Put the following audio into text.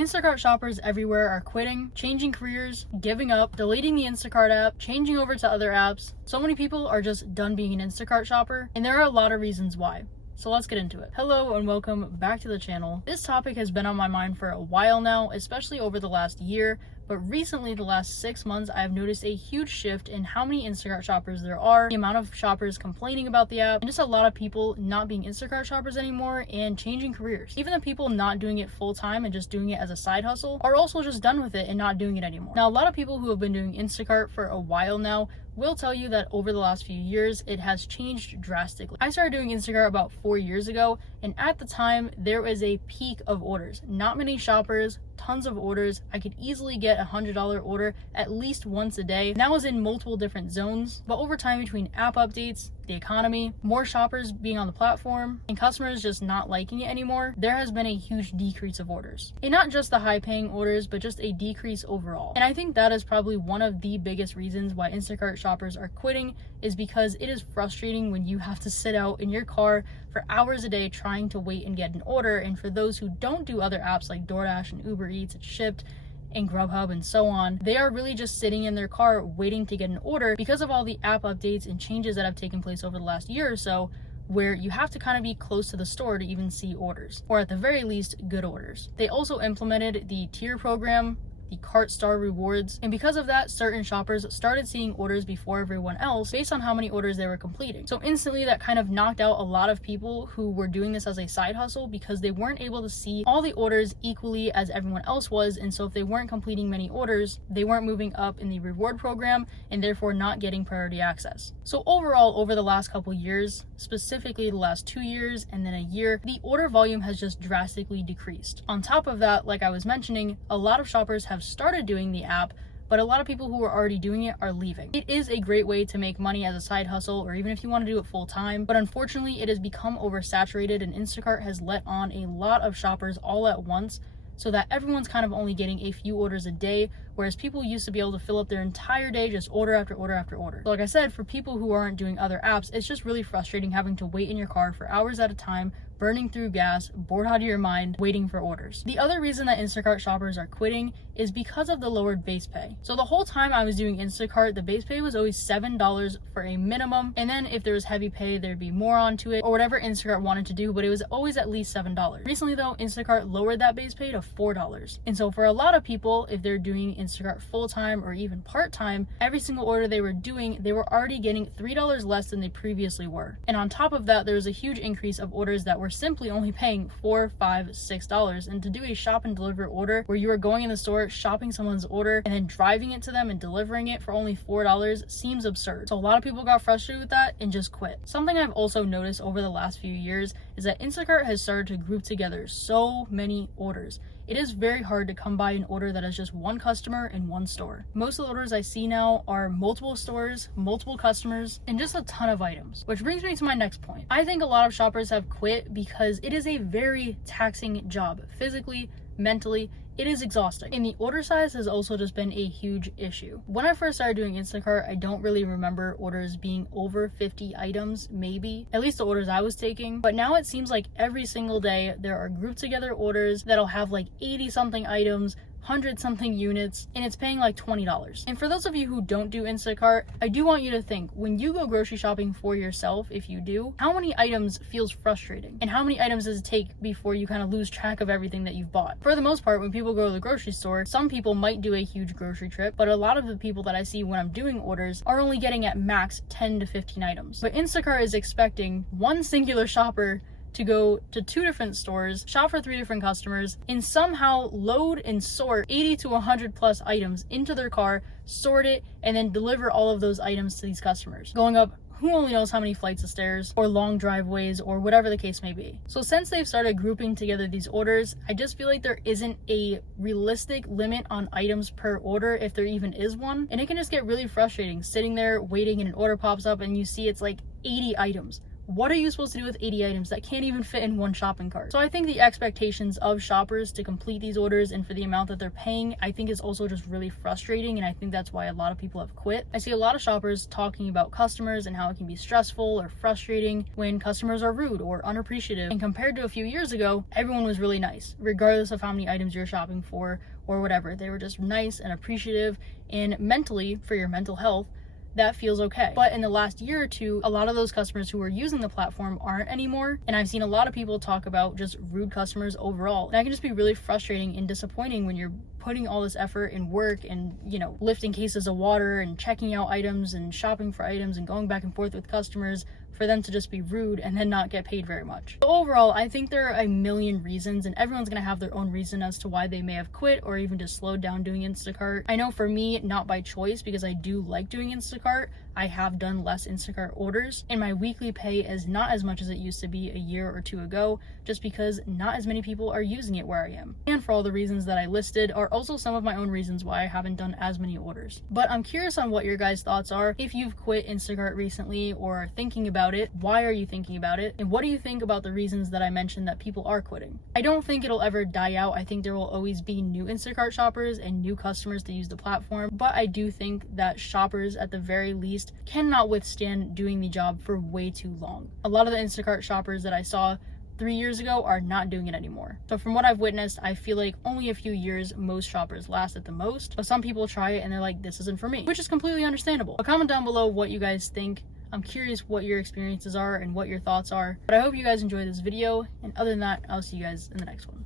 Instacart shoppers everywhere are quitting, changing careers, giving up, deleting the Instacart app, changing over to other apps. So many people are just done being an Instacart shopper, and there are a lot of reasons why. So let's get into it. Hello and welcome back to the channel. This topic has been on my mind for a while now, especially over the last year, but recently, the last 6 months, I have noticed a huge shift in how many Instacart shoppers there are, the amount of shoppers complaining about the app, and just a lot of people not being Instacart shoppers anymore and changing careers. Even the people not doing it full time and just doing it as a side hustle are also just done with it and not doing it anymore. Now, a lot of people who have been doing Instacart for a while now will tell you that over the last few years, it has changed drastically. I started doing Instacart about 4 years ago, and at the time, there was a peak of orders. Not many shoppers, tons of orders. I could easily get a $100 order at least once a day. And that was in multiple different zones. But over time, between app updates, the economy, more shoppers being on the platform, and customers just not liking it anymore, there has been a huge decrease of orders. And not just the high-paying orders, but just a decrease overall. And I think that is probably one of the biggest reasons why Instacart shoppers are quitting, is because it is frustrating when you have to sit out in your car for hours a day trying to wait and get an order. And for those who don't do other apps like DoorDash and Uber Eats and Shipt and Grubhub and so on, they are really just sitting in their car waiting to get an order because of all the app updates and changes that have taken place over the last year or so, where you have to kind of be close to the store to even see orders, or at the very least, good orders. They also implemented the tier program, the cart star rewards, and because of that, certain shoppers started seeing orders before everyone else based on how many orders they were completing. So instantly that kind of knocked out a lot of people who were doing this as a side hustle because they weren't able to see all the orders equally as everyone else was, and so if they weren't completing many orders, they weren't moving up in the reward program and therefore not getting priority access. So overall, over the last couple years, specifically the last 2 years and then a year, the order volume has just drastically decreased. On top of that, like I was mentioning, a lot of shoppers have started doing the app, but a lot of people who are already doing it are leaving. It is a great way to make money as a side hustle, or even if you want to do it full time, but unfortunately it has become oversaturated, and Instacart has let on a lot of shoppers all at once, so that everyone's kind of only getting a few orders a day, whereas people used to be able to fill up their entire day just order after order after order. So like I said, for people who aren't doing other apps, it's just really frustrating having to wait in your car for hours at a time, burning through gas, bored out of your mind, waiting for orders. The other reason that Instacart shoppers are quitting is because of the lowered base pay. So the whole time I was doing Instacart, the base pay was always $7 for a minimum, and then if there was heavy pay, there'd be more onto it, or whatever Instacart wanted to do, but it was always at least $7. Recently though, Instacart lowered that base pay to $4. And so for a lot of people, if they're doing Instacart full-time or even part-time, every single order they were doing, they were already getting $3 less than they previously were. And on top of that, there was a huge increase of orders that were simply only paying $4, $5, $6. And to do a shop and deliver order where you are going in the store, shopping someone's order, and then driving it to them and delivering it for only $4 seems absurd. So a lot of people got frustrated with that and just quit. Something I've also noticed over the last few years is that Instacart has started to group together so many orders. It is very hard to come by an order that is just one customer in one store. Most of the orders I see now are multiple stores, multiple customers, and just a ton of items. Which brings me to my next point. I think a lot of shoppers have quit because it is a very taxing job, physically, mentally. It is exhausting. And the order size has also just been a huge issue. When I first started doing Instacart, I don't really remember orders being over 50 items, maybe. At least the orders I was taking. But now it seems like every single day there are grouped together orders that'll have like 80 something items, 100 something units, and it's paying like $20. And for those of you who don't do Instacart, I do want you to think, when you go grocery shopping for yourself, if you do, how many items feels frustrating? And how many items does it take before you kind of lose track of everything that you've bought? For the most part, when people go to the grocery store, some people might do a huge grocery trip, but a lot of the people that I see when I'm doing orders are only getting at max 10 to 15 items. But Instacart is expecting one singular shopper to go to 2 different stores, shop for 3 different customers, and somehow load and sort 80 to 100 plus items into their car, sort it, and then deliver all of those items to these customers, going up who only knows how many flights of stairs or long driveways or whatever the case may be. So since they've started grouping together these orders, I just feel like there isn't a realistic limit on items per order, if there even is one, and it can just get really frustrating sitting there waiting and an order pops up and you see it's like 80 items. what are you supposed to do with 80 items that can't even fit in one shopping cart? So I think the expectations of shoppers to complete these orders and for the amount that they're paying, I think is also just really frustrating, and I think that's why a lot of people have quit. I see a lot of shoppers talking about customers and how it can be stressful or frustrating when customers are rude or unappreciative, and compared to a few years ago, everyone was really nice, regardless of how many items you're shopping for or whatever. They were just nice and appreciative, and mentally, for your mental health, that feels okay. But in the last year or two, a lot of those customers who were using the platform aren't anymore, and I've seen a lot of people talk about just rude customers overall, and that can just be really frustrating and disappointing when you're putting all this effort and work and, you know, lifting cases of water and checking out items and shopping for items and going back and forth with customers, for them to just be rude and then not get paid very much. So overall, I think there are a million reasons, and everyone's gonna have their own reason as to why they may have quit or even just slowed down doing Instacart. I know for me, not by choice, because I do like doing Instacart, I have done less Instacart orders, and my weekly pay is not as much as it used to be a year or two ago, just because not as many people are using it where I am. And for all the reasons that I listed are also some of my own reasons why I haven't done as many orders. But I'm curious on what your guys' thoughts are. If you've quit Instacart recently or are thinking about it, why are you thinking about it? And what do you think about the reasons that I mentioned that people are quitting? I don't think it'll ever die out. I think there will always be new Instacart shoppers and new customers to use the platform, but I do think that shoppers at the very least cannot withstand doing the job for way too long. A lot of the Instacart shoppers that I saw 3 years ago are not doing it anymore. So from what I've witnessed, I feel like only a few years most shoppers last at the most, but some people try it and they're like, this isn't for me, which is completely understandable. But comment down below what you guys think. I'm curious what your experiences are and what your thoughts are. But I hope you guys enjoyed this video, and other than that, I'll see you guys in the next one.